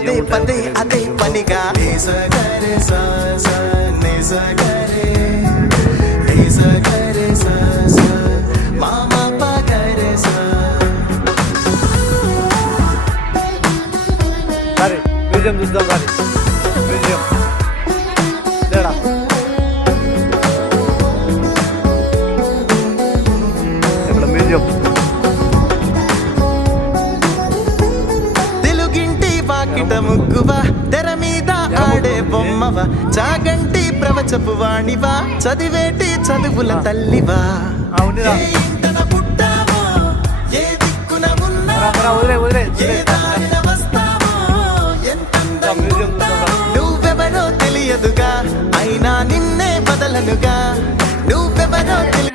పదే పదే అదే పనిగా నిసగరే సా సా నిసగరే నిసగరే సా సా మామ పగరే సా. సరే మ్యూజియం చూద్దాం కానీ మ్యూజియం లేడా ఇక్కడ మ్యూజియం. తెలుగింటి వాకిట ముగ్గువా తెర మీద ఆడే బొమ్మవా చాగంటి ప్రవచపు వాణివా చదివేటి చదువుల తల్లివా అవునురా ఏ ఇంటన పుట్టావో ఏ దిక్కున ఉన్నావో వదిలే ఏ దారిన వస్తావో ఎంతంగా మ్యూజియం చూద్దాం. నువ్వెవరో తెలియదుగా అయినా నిన్నే బదలనుగా నువ్వెవరో తెలియదుగా